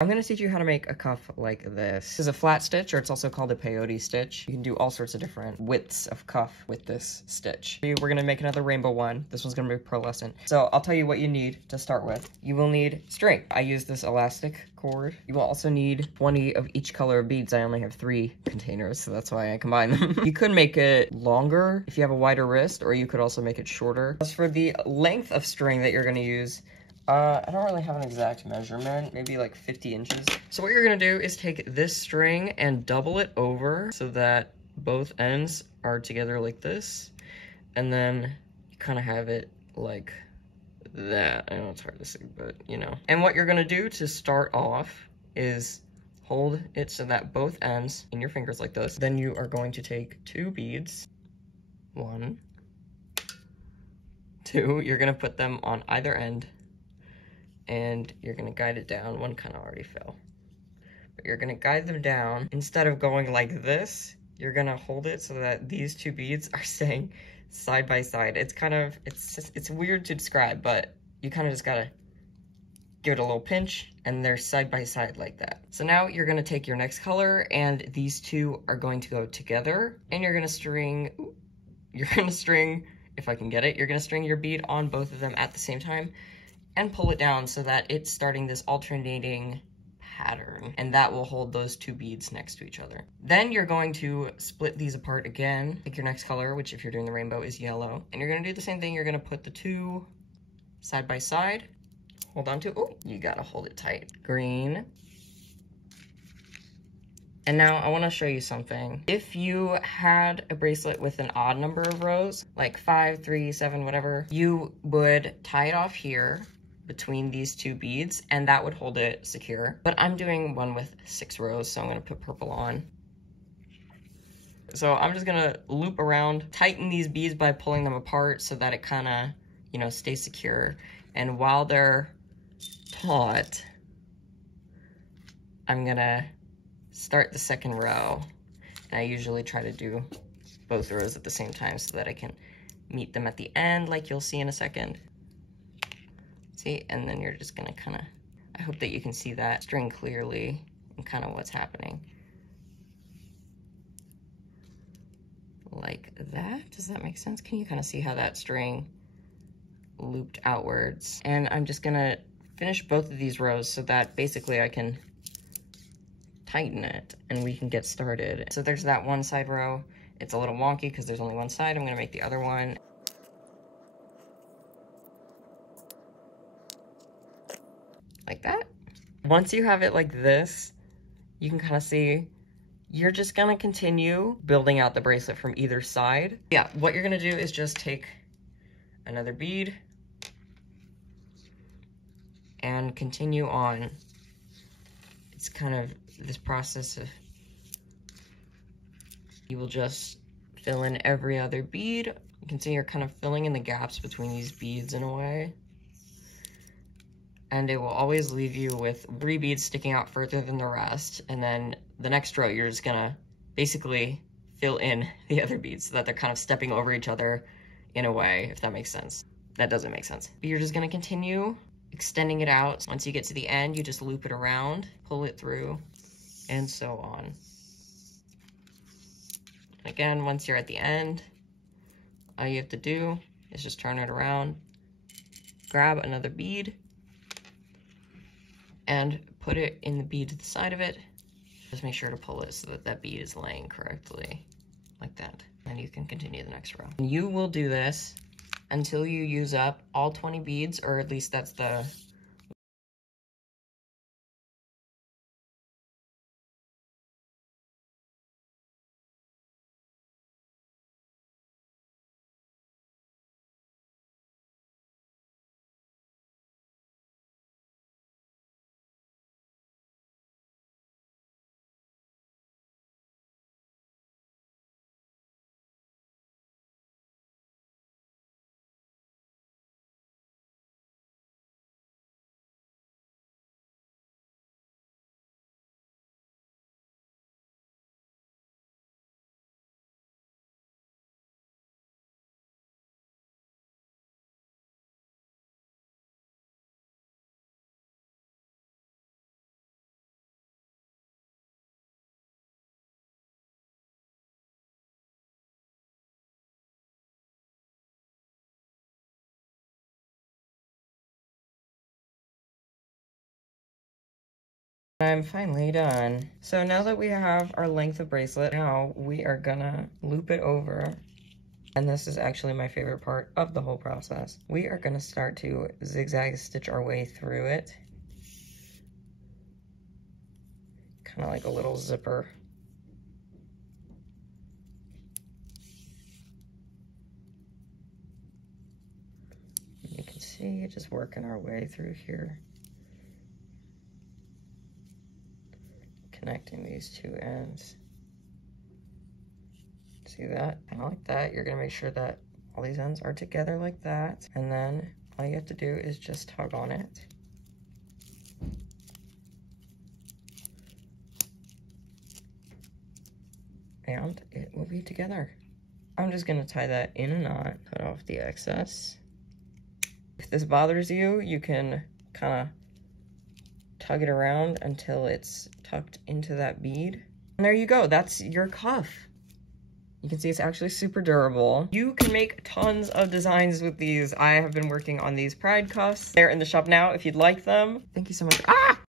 I'm gonna teach you how to make a cuff like this. This is a flat stitch, or it's also called a peyote stitch. You can do all sorts of different widths of cuff with this stitch. We're gonna make another rainbow one. This one's gonna be pearlescent. So I'll tell you what you need to start with. You will need string. I use this elastic cord. You will also need 20 of each color of beads. I only have 3 containers, so that's why I combine them. You could make it longer if you have a wider wrist, or you could also make it shorter. As for the length of string that you're gonna use, I don't really have an exact measurement, maybe like 50 inches. So what you're gonna do is take this string and double it over so that both ends are together like this. And then you kind of have it like that. I know it's hard to see, but you know. And what you're gonna do to start off is hold it so that both ends in your fingers like this. Then you are going to take 2 beads. 1, 2, you're gonna put them on either end. And you're gonna guide it down. One kind of already fell. But you're gonna guide them down. Instead of going like this, you're gonna hold it so that these 2 beads are staying side by side. It's kind of, it's weird to describe, but you kind of just gotta give it a little pinch and they're side by side like that. So now you're gonna take your next color and these 2 are going to go together and you're gonna string, if I can get it, you're gonna string your bead on both of them at the same time and pull it down so that it's starting this alternating pattern, and that will hold those 2 beads next to each other. Then you're going to split these apart again, pick your next color, which if you're doing the rainbow is yellow, and you're gonna do the same thing. You're gonna put the 2 side by side, hold on to, oh, you gotta hold it tight, green. And now I wanna show you something. If you had a bracelet with an odd number of rows, like 5, 3, 7, whatever, you would tie it off here between these 2 beads, and that would hold it secure. But I'm doing one with 6 rows, so I'm gonna put purple on. So I'm just gonna loop around, tighten these beads by pulling them apart so that it kinda, you know, stays secure. And while they're taut, I'm gonna start the second row. And I usually try to do both rows at the same time so that I can meet them at the end, like you'll see in a second. See, and then you're just gonna kind of, I hope that you can see that string clearly and kind of what's happening. Like that, does that make sense? Can you kind of see how that string looped outwards? And I'm just gonna finish both of these rows so that basically I can tighten it and we can get started. So there's that one side row. It's a little wonky because there's only one side. I'm gonna make the other one. Like that. Once you have it like this, you can kind of see you're just gonna continue building out the bracelet from either side. Yeah, what you're gonna do is just take another bead and continue on. It's kind of this process of, you will just fill in every other bead. You can see you're kind of filling in the gaps between these beads in a way. And it will always leave you with 3 beads sticking out further than the rest. And then the next row, you're just gonna basically fill in the other beads so that they're kind of stepping over each other in a way, if that makes sense. That doesn't make sense. But you're just gonna continue extending it out. Once you get to the end, you just loop it around, pull it through, and so on. Again, once you're at the end, all you have to do is just turn it around, grab another bead, and put it in the bead to the side of it. Just make sure to pull it so that that bead is laying correctly, like that. And you can continue the next row. And you will do this until you use up all 20 beads, or at least that's the I'm finally done. So now that we have our length of bracelet, now we are gonna loop it over. And this is actually my favorite part of the whole process. We are gonna start to zigzag stitch our way through it. Kind of like a little zipper. You can see just working our way through here. Connecting these two ends. See that? Kind of like that. You're gonna make sure that all these ends are together like that. And then all you have to do is just tug on it. And it will be together. I'm just gonna tie that in a knot, cut off the excess. If this bothers you, you can kind of tug it around until it's tucked into that bead. And there you go, that's your cuff. You can see it's actually super durable. You can make tons of designs with these. I have been working on these pride cuffs. They're in the shop now if you'd like them. Thank you so much. Ah!